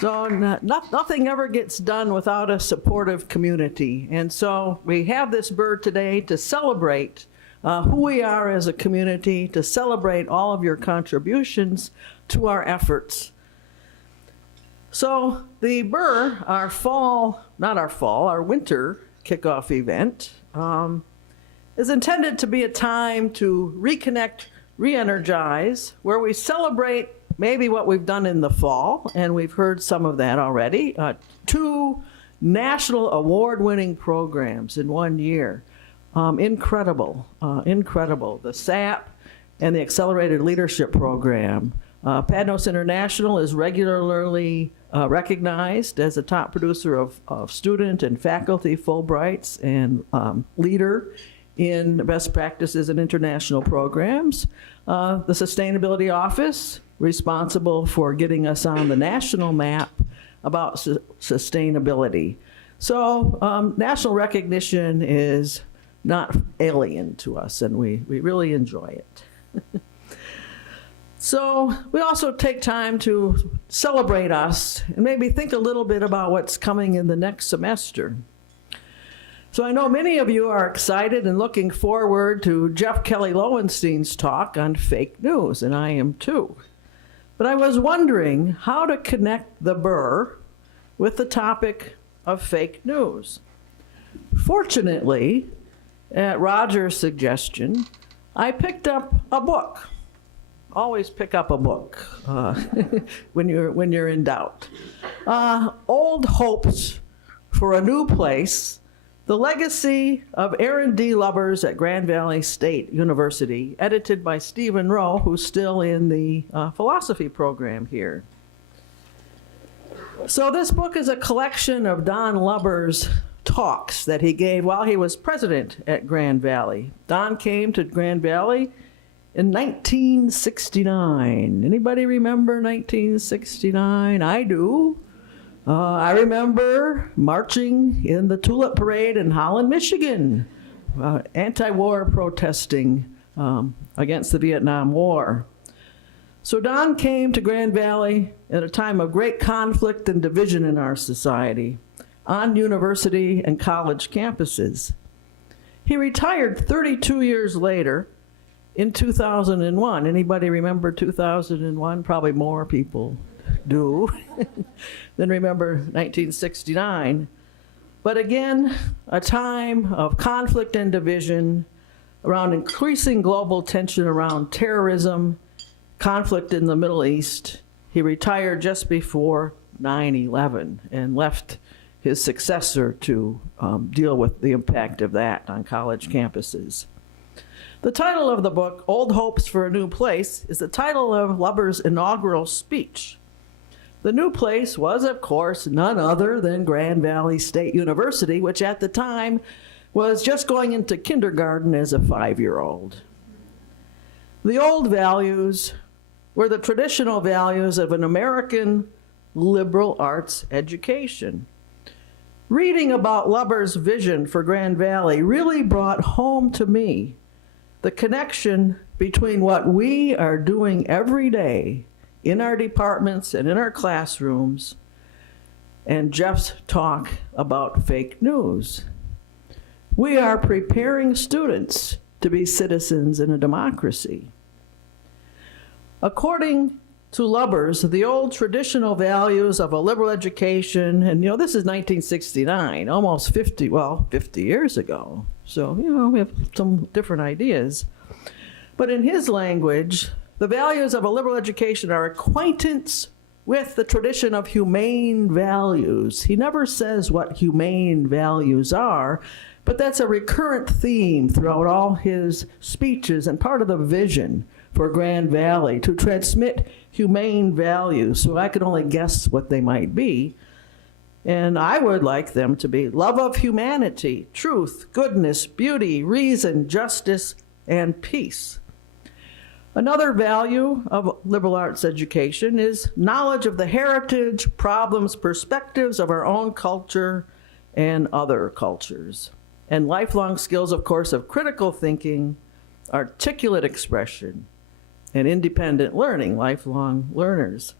So nothing ever gets done without a supportive community. And so we have this BRRR today to celebrate who we are as a community, to celebrate all of your contributions to our efforts. So the BRRR, our winter kickoff event, is intended to be a time to reconnect, re-energize, where we celebrate maybe what we've done in the fall, and we've heard some of that already. 2 national award-winning programs in 1 year. Incredible, incredible. The SAP and the Accelerated Leadership Program. PADNOS International is regularly recognized as a top producer of student and faculty Fulbrights and leader in best practices in international programs. The Sustainability Office, responsible for getting us on the national map about sustainability. So national recognition is not alien to us, and we really enjoy it. So we also take time to celebrate us and maybe think a little bit about what's coming in the next semester. So I know many of you are excited and looking forward to Jeff Kelly Lowenstein's talk on fake news, and I am too. But I was wondering how to connect the BRRR with the topic of fake news. Fortunately, at Roger's suggestion, I picked up a book. Always pick up a book when you're in doubt. Old Hopes for a New Place: The Legacy of Aaron D. Lubbers at Grand Valley State University, edited by Stephen Rowe, who's still in the philosophy program here. So this book is a collection of Don Lubbers' talks that he gave while he was president at Grand Valley. Don came to Grand Valley in 1969. Anybody remember 1969? I do. I remember marching in the Tulip Parade in Holland, Michigan, anti-war protesting against the Vietnam War. So Don came to Grand Valley at a time of great conflict and division in our society on university and college campuses. He retired 32 years later in 2001. Anybody remember 2001? Probably more people do than remember 1969. But again, a time of conflict and division around increasing global tension around terrorism, conflict in the Middle East. He retired just before 9/11 and left his successor to deal with the impact of that on college campuses. The title of the book, Old Hopes for a New Place, is the title of Lubbers' inaugural speech. The new place was, of course, none other than Grand Valley State University, which at the time was just going into kindergarten as a 5-year-old. The old values were the traditional values of an American liberal arts education. Reading about Lubbers' vision for Grand Valley really brought home to me the connection between what we are doing every day in our departments and in our classrooms and Jeff's talk about fake news. We are preparing students to be citizens in a democracy. According to Lubbers, the old traditional values of a liberal education, and this is 1969, almost 50 years ago. So, we have some different ideas. But in his language, the values of a liberal education are acquaintance with the tradition of humane values. He never says what humane values are, but that's a recurrent theme throughout all his speeches and part of the vision for Grand Valley, to transmit humane values. So I could only guess what they might be. And I would like them to be love of humanity, truth, goodness, beauty, reason, justice, and peace. Another value of liberal arts education is knowledge of the heritage, problems, perspectives of our own culture and other cultures. And lifelong skills, of course, of critical thinking, articulate expression, and independent learning, lifelong learners.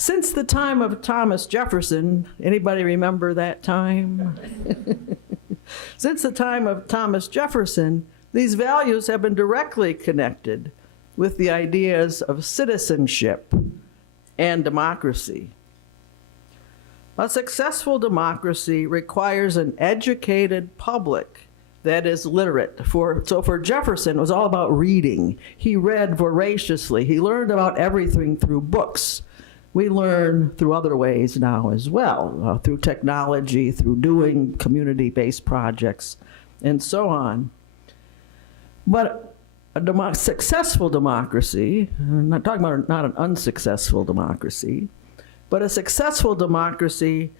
Since the time of Thomas Jefferson, anybody remember that time? Since the time of Thomas Jefferson, these values have been directly connected with the ideas of citizenship and democracy. A successful democracy requires an educated public that is literate. So for Jefferson, it was all about reading. He read voraciously. He learned about everything through books. We learn through other ways now as well, through technology, through doing community-based projects, and so on. But a successful democracy, I'm not talking about not an unsuccessful democracy, but a successful democracy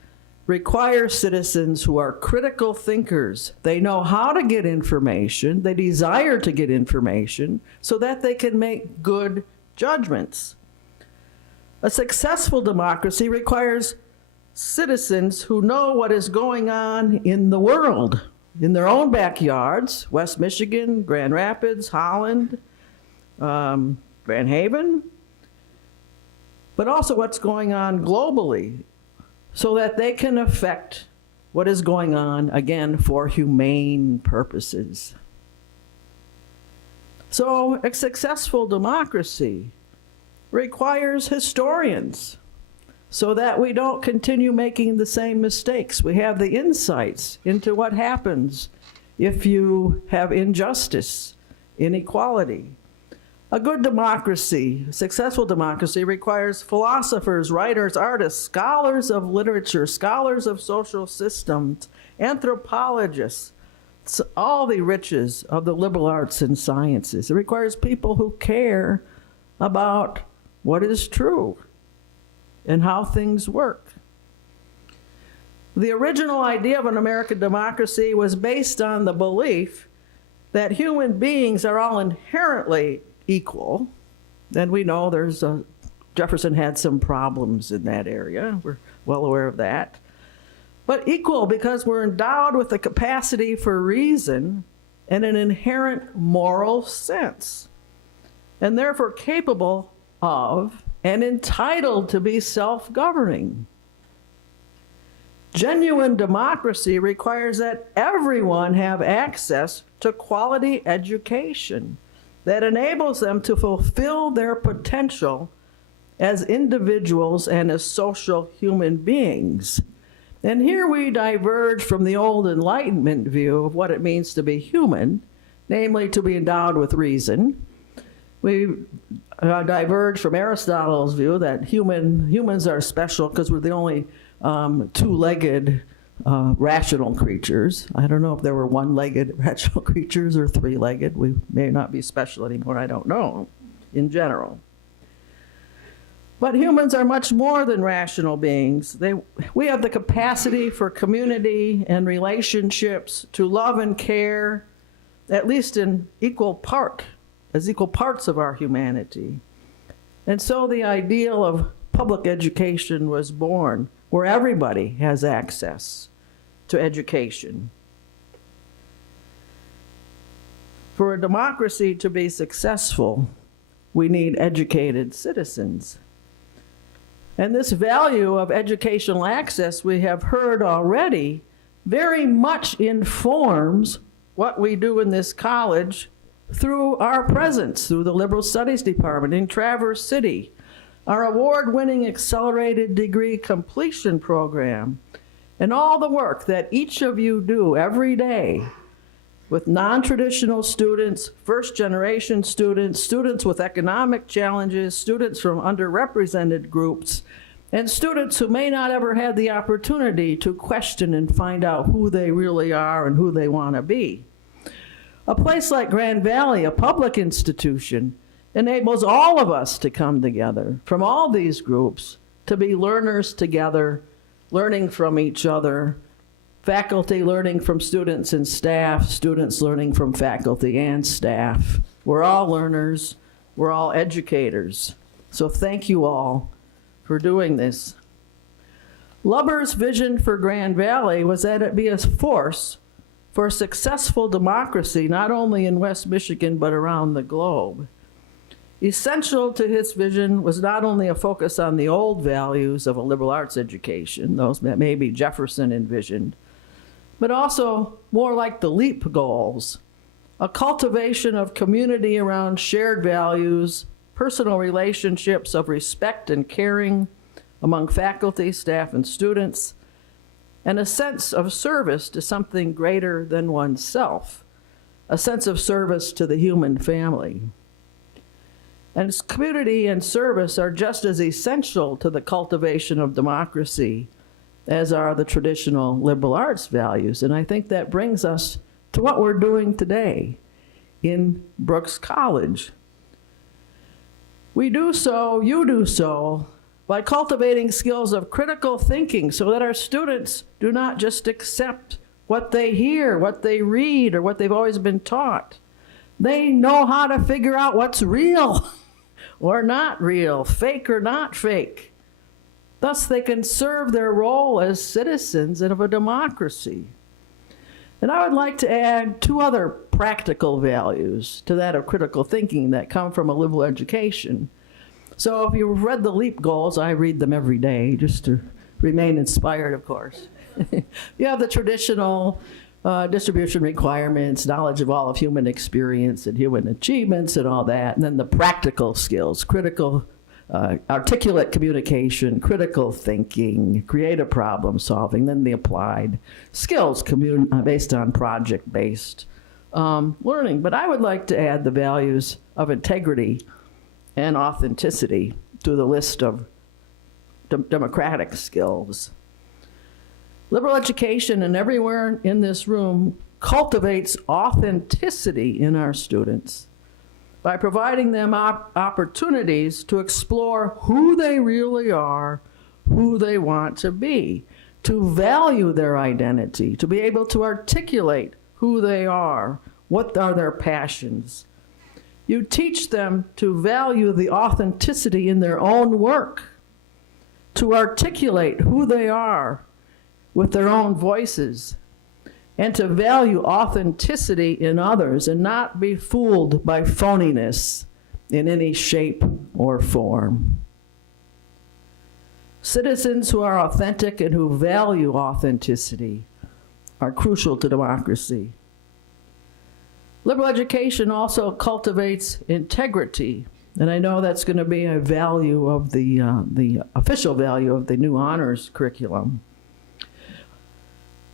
requires citizens who are critical thinkers. They know how to get information, they desire to get information, so that they can make good judgments. A successful democracy requires citizens who know what is going on in the world, in their own backyards, West Michigan, Grand Rapids, Holland, Grand Haven, but also what's going on globally, so that they can affect what is going on, again, for humane purposes. So a successful democracy requires historians so that we don't continue making the same mistakes. We have the insights into what happens if you have injustice, inequality. A good democracy, a successful democracy, requires philosophers, writers, artists, scholars of literature, scholars of social systems, anthropologists, all the riches of the liberal arts and sciences. It requires people who care about what is true and how things work. The original idea of an American democracy was based on the belief that human beings are all inherently equal. And we know Jefferson had some problems in that area. We're well aware of that. But equal because we're endowed with the capacity for reason and an inherent moral sense, and therefore capable of and entitled to be self-governing. Genuine democracy requires that everyone have access to quality education that enables them to fulfill their potential as individuals and as social human beings. And here we diverge from the old Enlightenment view of what it means to be human, namely to be endowed with reason. We diverge from Aristotle's view that humans are special because we're the only two-legged rational creatures. I don't know if there were one-legged rational creatures or three-legged. We may not be special anymore, I don't know, in general. But humans are much more than rational beings. We have the capacity for community and relationships, to love and care, at least in equal parts of our humanity. And so the ideal of public education was born, where everybody has access to education. For a democracy to be successful, we need educated citizens. And this value of educational access, we have heard already, very much informs what we do in this college through our presence, through the Liberal Studies Department in Traverse City, our award-winning accelerated degree completion program, and all the work that each of you do every day with non-traditional students, first-generation students, students with economic challenges, students from underrepresented groups, and students who may not ever had the opportunity to question and find out who they really are and who they want to be. A place like Grand Valley, a public institution, enables all of us to come together from all these groups to be learners together, learning from each other, faculty learning from students and staff, students learning from faculty and staff. We're all learners, we're all educators. So thank you all for doing this. Lubber's vision for Grand Valley was that it be a force for successful democracy, not only in West Michigan, but around the globe. Essential to his vision was not only a focus on the old values of a liberal arts education, those that maybe Jefferson envisioned, but also more like the LEAP goals, a cultivation of community around shared values, personal relationships of respect and caring among faculty, staff, and students, and a sense of service to something greater than oneself, a sense of service to the human family. And community and service are just as essential to the cultivation of democracy as are the traditional liberal arts values. And I think that brings us to what we're doing today in Brooks College. We do so, you do so, by cultivating skills of critical thinking so that our students do not just accept what they hear, what they read, or what they've always been taught. They know how to figure out what's real or not real, fake or not fake. Thus, they can serve their role as citizens of a democracy. And I would like to add two other practical values to that of critical thinking that come from a liberal education. So if you've read the LEAP goals, I read them every day just to remain inspired, of course. You have the traditional distribution requirements, knowledge of all of human experience and human achievements and all that, and then the practical skills, critical, articulate communication, critical thinking, creative problem solving, then the applied skills based on project-based learning. But I would like to add the values of integrity and authenticity to the list of democratic skills. Liberal education, and everywhere in this room, cultivates authenticity in our students by providing them opportunities to explore who they really are, who they want to be, to value their identity, to be able to articulate who they are, what are their passions. You teach them to value the authenticity in their own work, to articulate who they are with their own voices, and to value authenticity in others and not be fooled by phoniness in any shape or form. Citizens who are authentic and who value authenticity are crucial to democracy. Liberal education also cultivates integrity, and I know that's going to be a value of the official value of the new honors curriculum.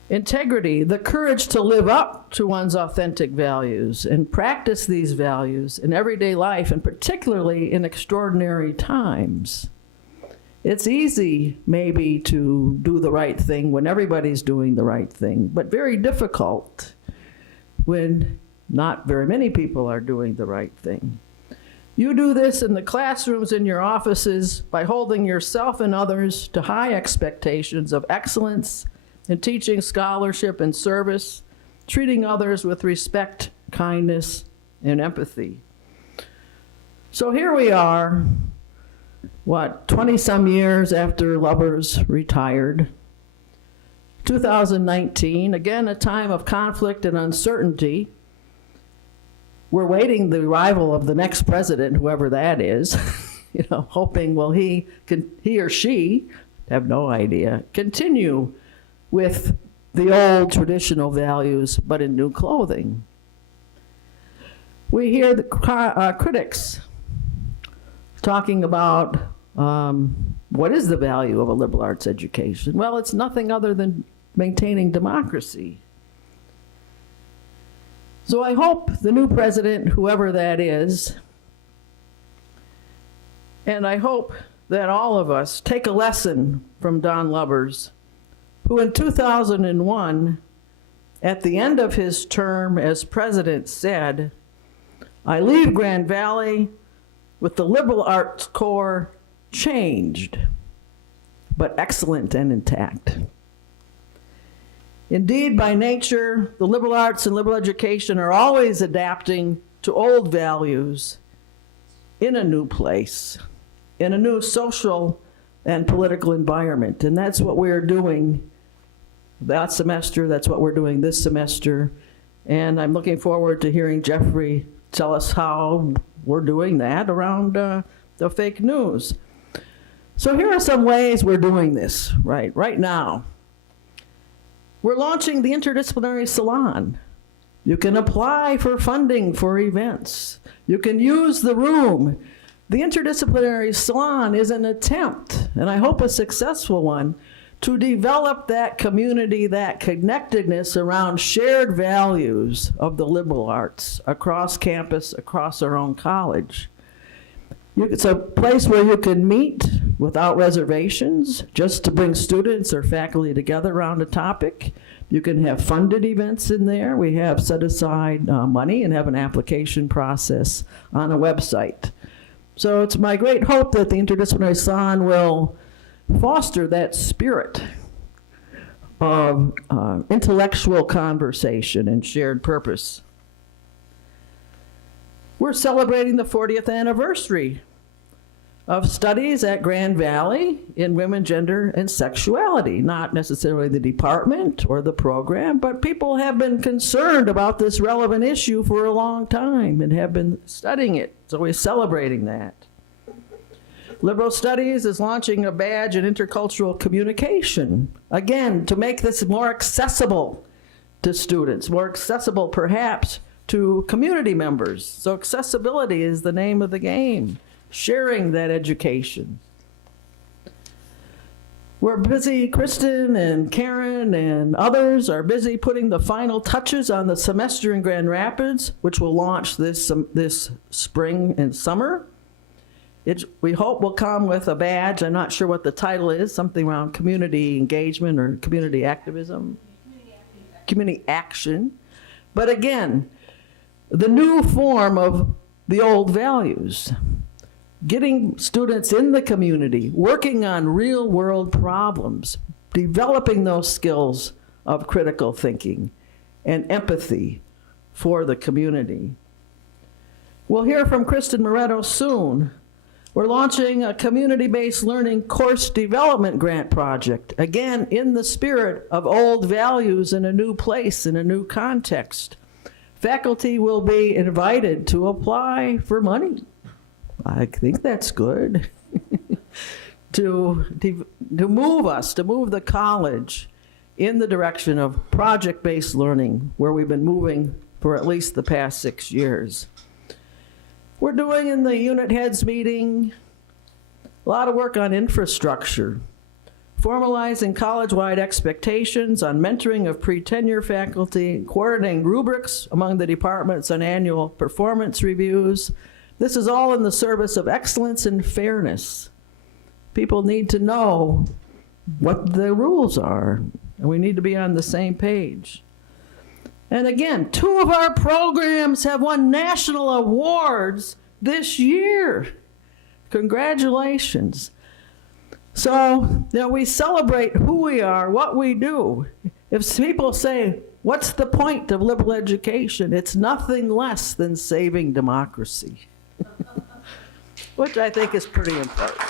Integrity, the courage to live up to one's authentic values and practice these values in everyday life, and particularly in extraordinary times. It's easy, maybe, to do the right thing when everybody's doing the right thing, but very difficult when not very many people are doing the right thing. You do this in the classrooms, in your offices, by holding yourself and others to high expectations of excellence in teaching, scholarship, and service, treating others with respect, kindness, and empathy. So here we are, 20-some years after Lubbers retired. 2019, again, a time of conflict and uncertainty. We're waiting the arrival of the next president, whoever that is, hoping will he or she, have no idea, continue with the old traditional values, but in new clothing. We hear the critics talking about what is the value of a liberal arts education? Well, it's nothing other than maintaining democracy. So I hope the new president, whoever that is, and I hope that all of us take a lesson from Don Lubbers, who in 2001, at the end of his term as president, said, "I leave Grand Valley with the liberal arts core changed, but excellent and intact." Indeed, by nature, the liberal arts and liberal education are always adapting to old values in a new place, in a new social and political environment. And that's what we're doing that semester, that's what we're doing this semester. And I'm looking forward to hearing Jeffrey tell us how we're doing that around the fake news. So here are some ways we're doing this right now. We're launching the Interdisciplinary Salon. You can apply for funding for events. You can use the room. The Interdisciplinary Salon is an attempt, and I hope a successful one, to develop that community, that connectedness around shared values of the liberal arts across campus, across our own college. It's a place where you can meet without reservations, just to bring students or faculty together around a topic. You can have funded events in there. We have set aside money and have an application process on a website. So it's my great hope that the Interdisciplinary Salon will foster that spirit of intellectual conversation and shared purpose. We're celebrating the 40th anniversary of studies at Grand Valley in women, gender, and sexuality. Not necessarily the department or the program, but people have been concerned about this relevant issue for a long time and have been studying it. So we're celebrating that. Liberal Studies is launching a badge in intercultural communication, again, to make this more accessible to students, more accessible perhaps to community members. So accessibility is the name of the game, sharing that education. We're busy, Kristen and Karen and others are busy putting the final touches on the semester in Grand Rapids, which will launch this spring and summer. We hope will come with a badge. I'm not sure what the title is, something around community engagement or community activism. Community action. But again, the new form of the old values. Getting students in the community, working on real world problems, developing those skills of critical thinking and empathy for the community. We'll hear from Kristen Moretto soon. We're launching a community-based learning course development grant project, again, in the spirit of old values in a new place, in a new context. Faculty will be invited to apply for money. I think that's good. to move the college in the direction of project-based learning, where we've been moving for at least the past 6 years. We're doing in the unit heads meeting a lot of work on infrastructure, formalizing college-wide expectations on mentoring of pre-tenure faculty, coordinating rubrics among the departments on annual performance reviews. This is all in the service of excellence and fairness. People need to know what the rules are, and we need to be on the same page. And again, 2 of our programs have won national awards this year. Congratulations. So, we celebrate who we are, what we do. If people say, what's the point of liberal education? It's nothing less than saving democracy, which I think is pretty important.